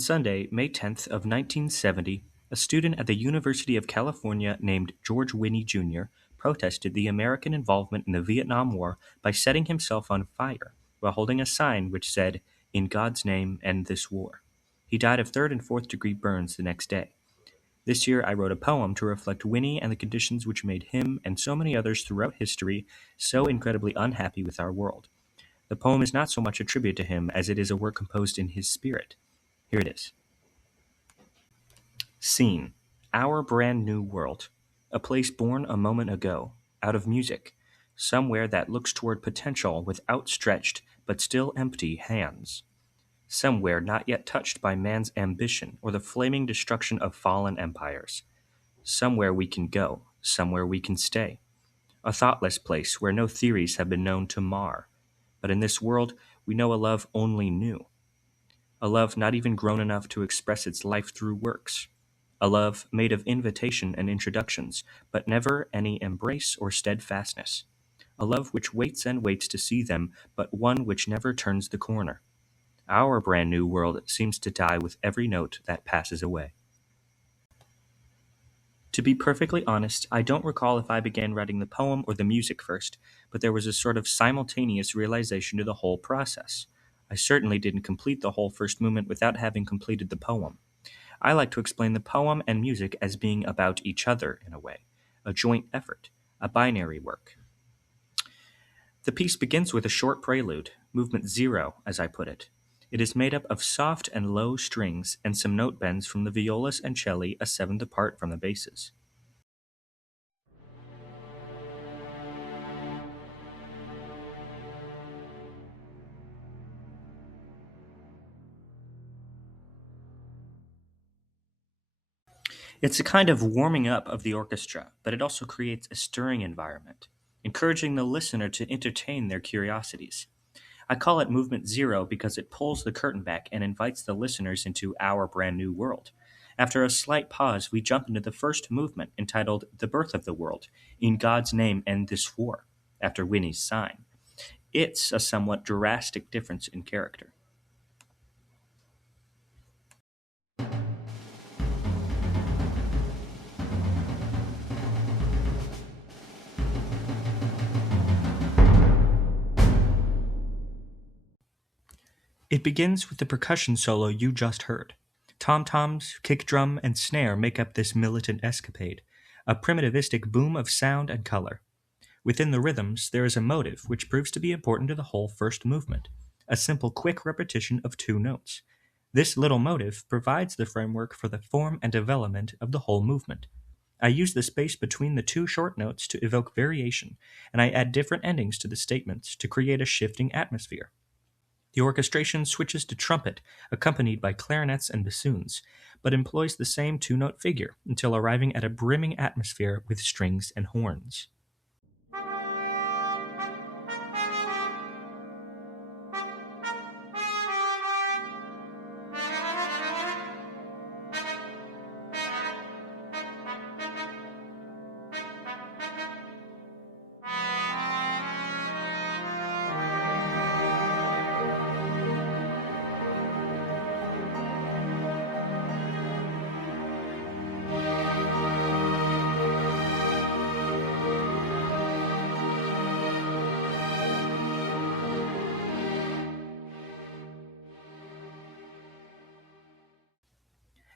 On Sunday, May 10th of 1970, a student at the University of California named George Winnie Jr. protested the American involvement in the Vietnam War by setting himself on fire while holding a sign which said, "In God's name, end this war." He died of third and fourth degree burns the next day. This year I wrote a poem to reflect Winnie and the conditions which made him and so many others throughout history so incredibly unhappy with our world. The poem is not so much a tribute to him as it is a work composed in his spirit. Here it is. Scene: Our brand new world. A place born a moment ago, out of music. Somewhere that looks toward potential with outstretched but still empty hands. Somewhere not yet touched by man's ambition or the flaming destruction of fallen empires. Somewhere we can go, somewhere we can stay. A thoughtless place where no theories have been known to mar. But in this world, we know a love only new. A love not even grown enough to express its life through works. A love made of invitation and introductions, but never any embrace or steadfastness. A love which waits and waits to see them, but one which never turns the corner. Our brand new world seems to die with every note that passes away. To be perfectly honest, I don't recall if I began writing the poem or the music first, but there was a sort of simultaneous realization to the whole process. I certainly didn't complete the whole first movement without having completed the poem. I like to explain the poem and music as being about each other, in a way, a joint effort, a binary work. The piece begins with a short prelude, movement 0, as I put it. It is made up of soft and low strings and some note bends from the violas and celli a seventh apart from the basses. It's a kind of warming up of the orchestra, but it also creates a stirring environment, encouraging the listener to entertain their curiosities. I call it Movement 0 because it pulls the curtain back and invites the listeners into our brand new world. After a slight pause, we jump into the first movement, entitled The Birth of the World, In God's Name End This War, after Winnie's sign. It's a somewhat drastic difference in character. It begins with the percussion solo you just heard. Tom-toms, kick drum, and snare make up this militant escapade, a primitivistic boom of sound and color. Within the rhythms, there is a motive which proves to be important to the whole first movement, a simple quick repetition of two notes. This little motive provides the framework for the form and development of the whole movement. I use the space between the two short notes to evoke variation, and I add different endings to the statements to create a shifting atmosphere. The orchestration switches to trumpet, accompanied by clarinets and bassoons, but employs the same two-note figure until arriving at a brimming atmosphere with strings and horns.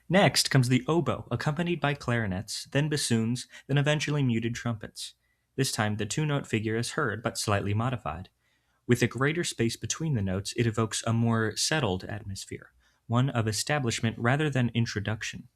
Next comes the oboe, accompanied by clarinets, then bassoons, then eventually muted trumpets. This time the two-note figure is heard, but slightly modified. With a greater space between the notes, it evokes a more settled atmosphere, one of establishment rather than introduction.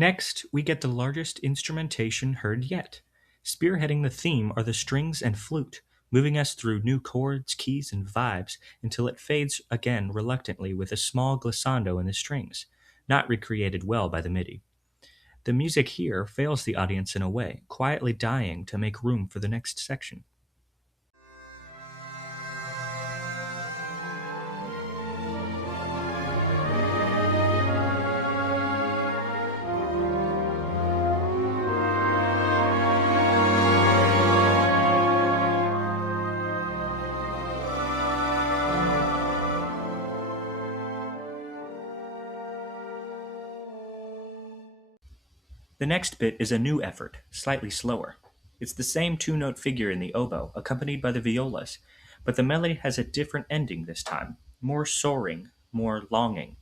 Next, we get the largest instrumentation heard yet. Spearheading the theme are the strings and flute, moving us through new chords, keys, and vibes until it fades again reluctantly with a small glissando in the strings, not recreated well by the MIDI. The music here fails the audience in a way, quietly dying to make room for the next section. The next bit is a new effort, slightly slower. It's the same two-note figure in the oboe, accompanied by the violas, but the melody has a different ending this time, more soaring, more longing.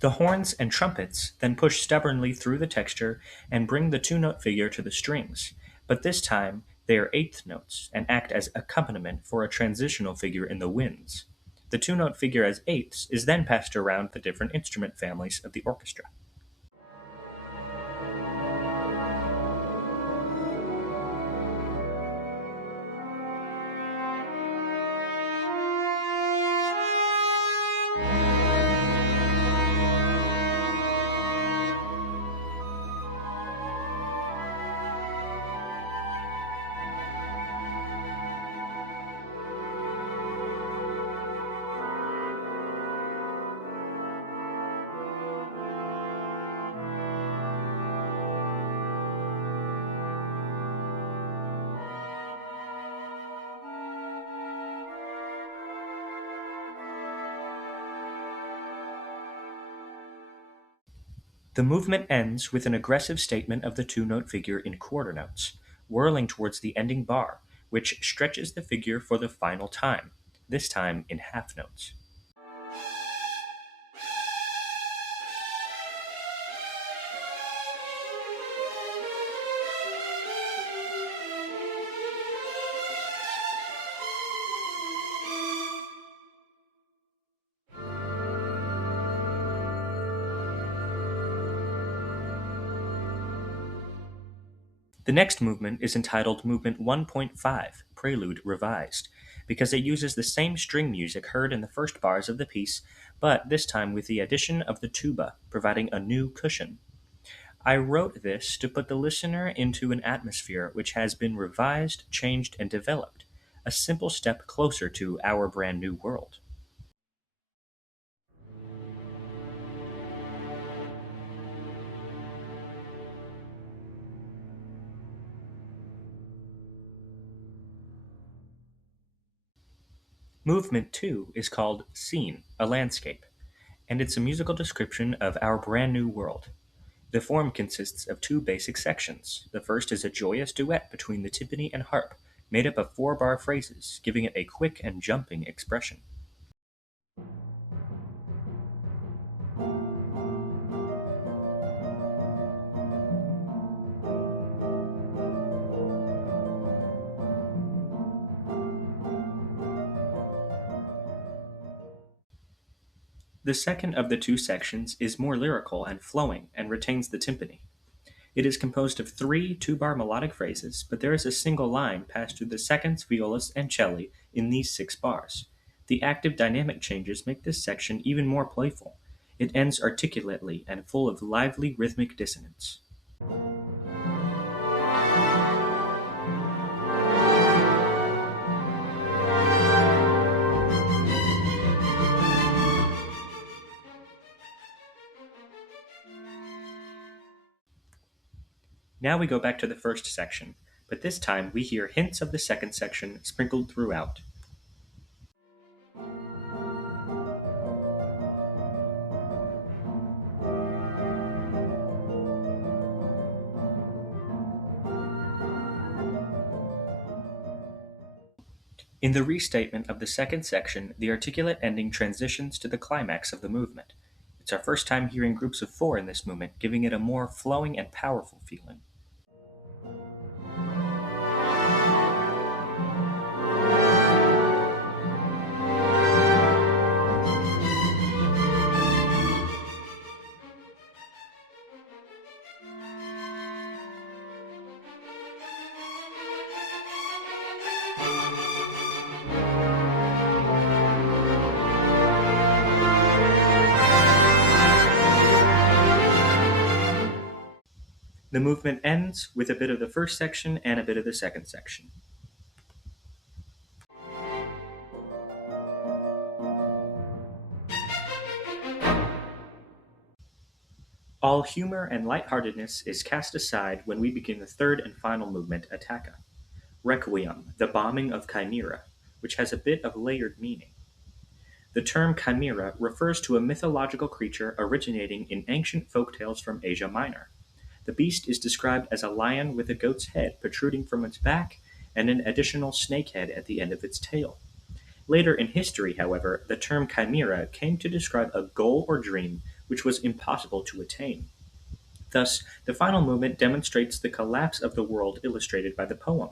The horns and trumpets then push stubbornly through the texture and bring the two-note figure to the strings, but this time they are eighth notes and act as accompaniment for a transitional figure in the winds. The two-note figure as eighths is then passed around the different instrument families of the orchestra. The movement ends with an aggressive statement of the two-note figure in quarter notes, whirling towards the ending bar, which stretches the figure for the final time, this time in half notes. The next movement is entitled Movement 1.5, Prelude Revised, because it uses the same string music heard in the first bars of the piece, but this time with the addition of the tuba, providing a new cushion. I wrote this to put the listener into an atmosphere which has been revised, changed, and developed, a simple step closer to our brand new world. Movement 2 is called Scene, a Landscape, and it's a musical description of our brand new world. The form consists of two basic sections. The first is a joyous duet between the timpani and harp, made up of four-bar phrases, giving it a quick and jumping expression. The second of the two sections is more lyrical and flowing and retains the timpani. It is composed of three two-bar melodic phrases, but there is a single line passed through the seconds, violas, and celli in these 6 bars. The active dynamic changes make this section even more playful. It ends articulately and full of lively rhythmic dissonance. Now we go back to the first section, but this time we hear hints of the second section sprinkled throughout. In the restatement of the second section, the articulate ending transitions to the climax of the movement. It's our first time hearing groups of four in this movement, giving it a more flowing and powerful feeling. The movement ends with a bit of the first section and a bit of the second section. All humor and lightheartedness is cast aside when we begin the third and final movement, Attacca. Requiem, the bombing of Chimera, which has a bit of layered meaning. The term chimera refers to a mythological creature originating in ancient folktales from Asia Minor. The beast is described as a lion with a goat's head protruding from its back and an additional snake head at the end of its tail. Later in history, however, the term chimera came to describe a goal or dream which was impossible to attain. Thus, the final movement demonstrates the collapse of the world illustrated by the poem.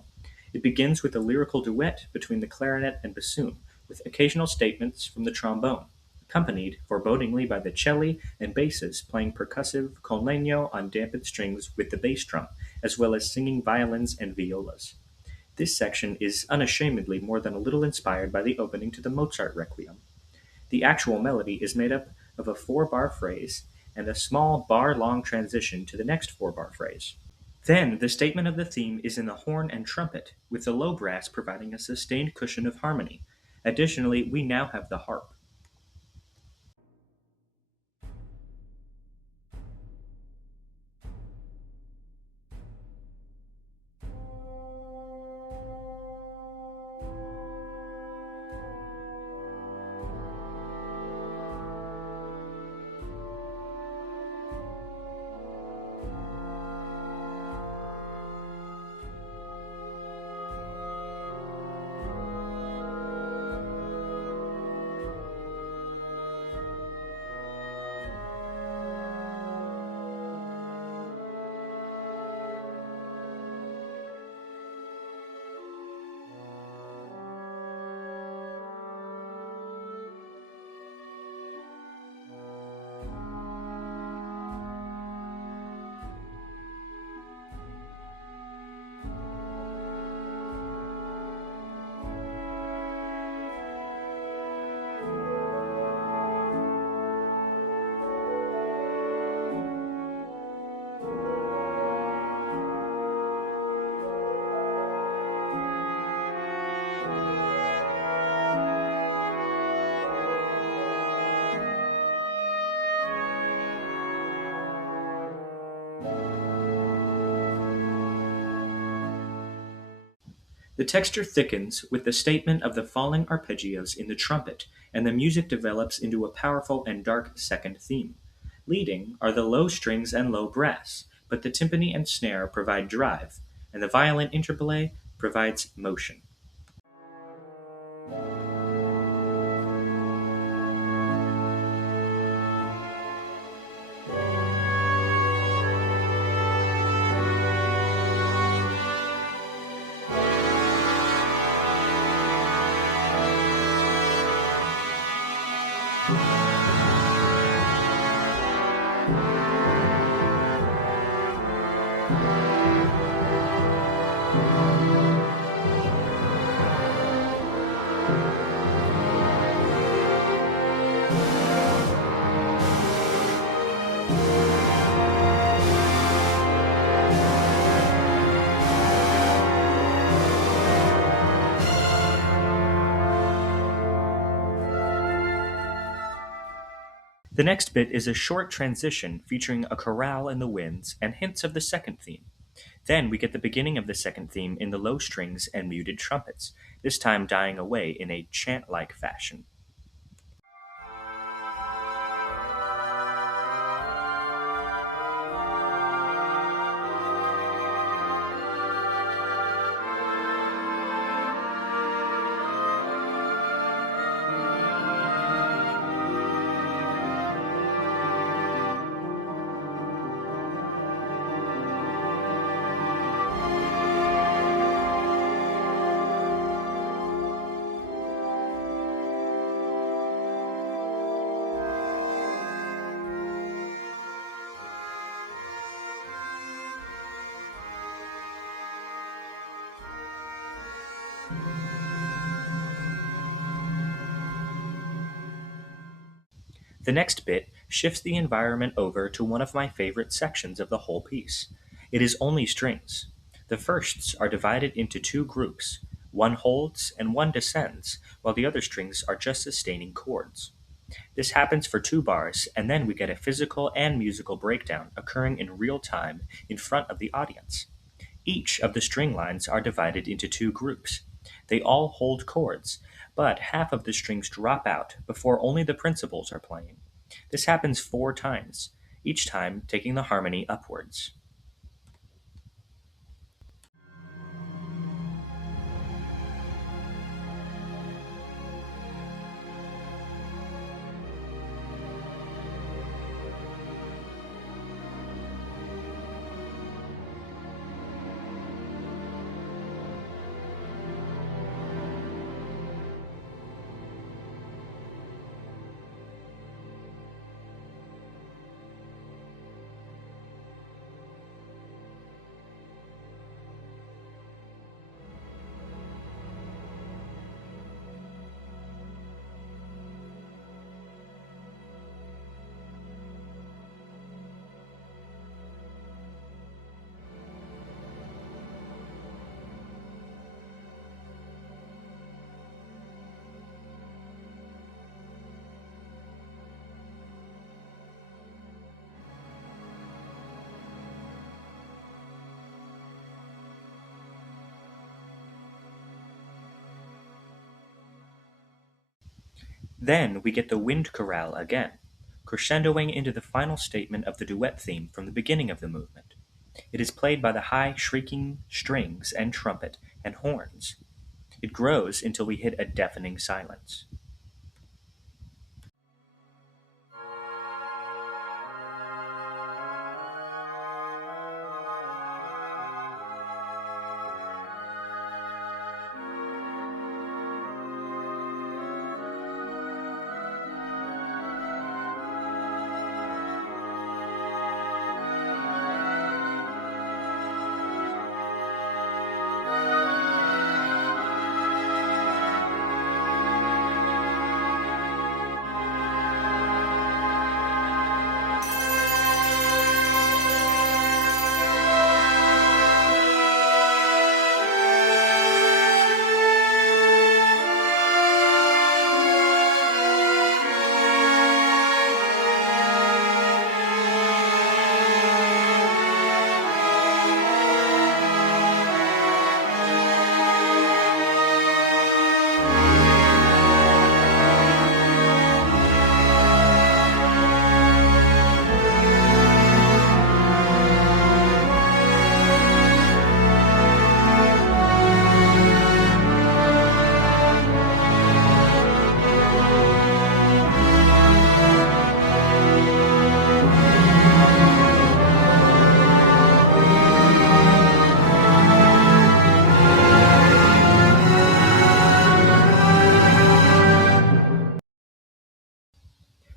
It begins with a lyrical duet between the clarinet and bassoon, with occasional statements from the trombone, accompanied forebodingly by the celli and basses playing percussive con legno on dampened strings with the bass drum, as well as singing violins and violas. This section is unashamedly more than a little inspired by the opening to the Mozart Requiem. The actual melody is made up of a 4-bar phrase and a small bar-long transition to the next 4-bar phrase. Then, the statement of the theme is in the horn and trumpet, with the low brass providing a sustained cushion of harmony. Additionally, we now have the harp. The texture thickens with the statement of the falling arpeggios in the trumpet, and the music develops into a powerful and dark second theme. Leading are the low strings and low brass, but the timpani and snare provide drive, and the violin interplay provides motion. The next bit is a short transition featuring a chorale in the winds and hints of the second theme. Then we get the beginning of the second theme in the low strings and muted trumpets, this time dying away in a chant like fashion. The next bit shifts the environment over to one of my favorite sections of the whole piece. It is only strings. The firsts are divided into two groups. One holds and one descends, while the other strings are just sustaining chords. This happens for 2 bars, and then we get a physical and musical breakdown occurring in real time in front of the audience. Each of the string lines are divided into two groups. They all hold chords, but half of the strings drop out before only the principals are playing. This happens 4 times, each time taking the harmony upwards. Then we get the wind chorale again, crescendoing into the final statement of the duet theme from the beginning of the movement. It is played by the high, shrieking strings and trumpet and horns. It grows until we hit a deafening silence.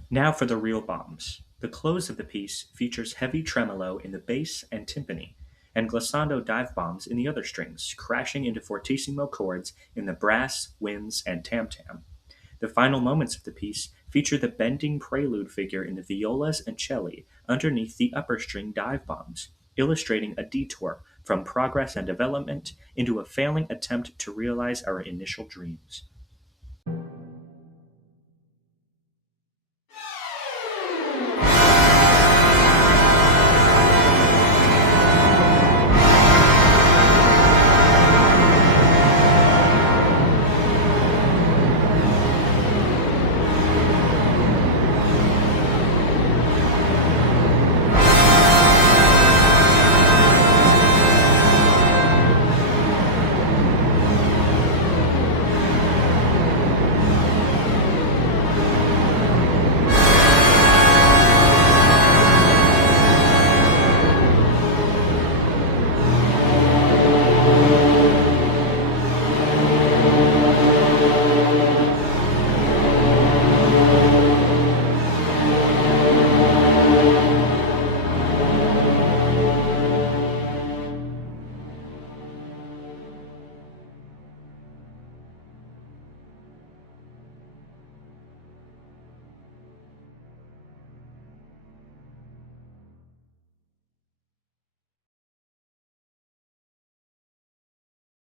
Now for the real bombs. The close of the piece features heavy tremolo in the bass and timpani, and glissando dive bombs in the other strings, crashing into fortissimo chords in the brass, winds, and tam-tam. The final moments of the piece feature the bending prelude figure in the violas and celli underneath the upper string dive bombs, illustrating a detour from progress and development into a failing attempt to realize our initial dreams.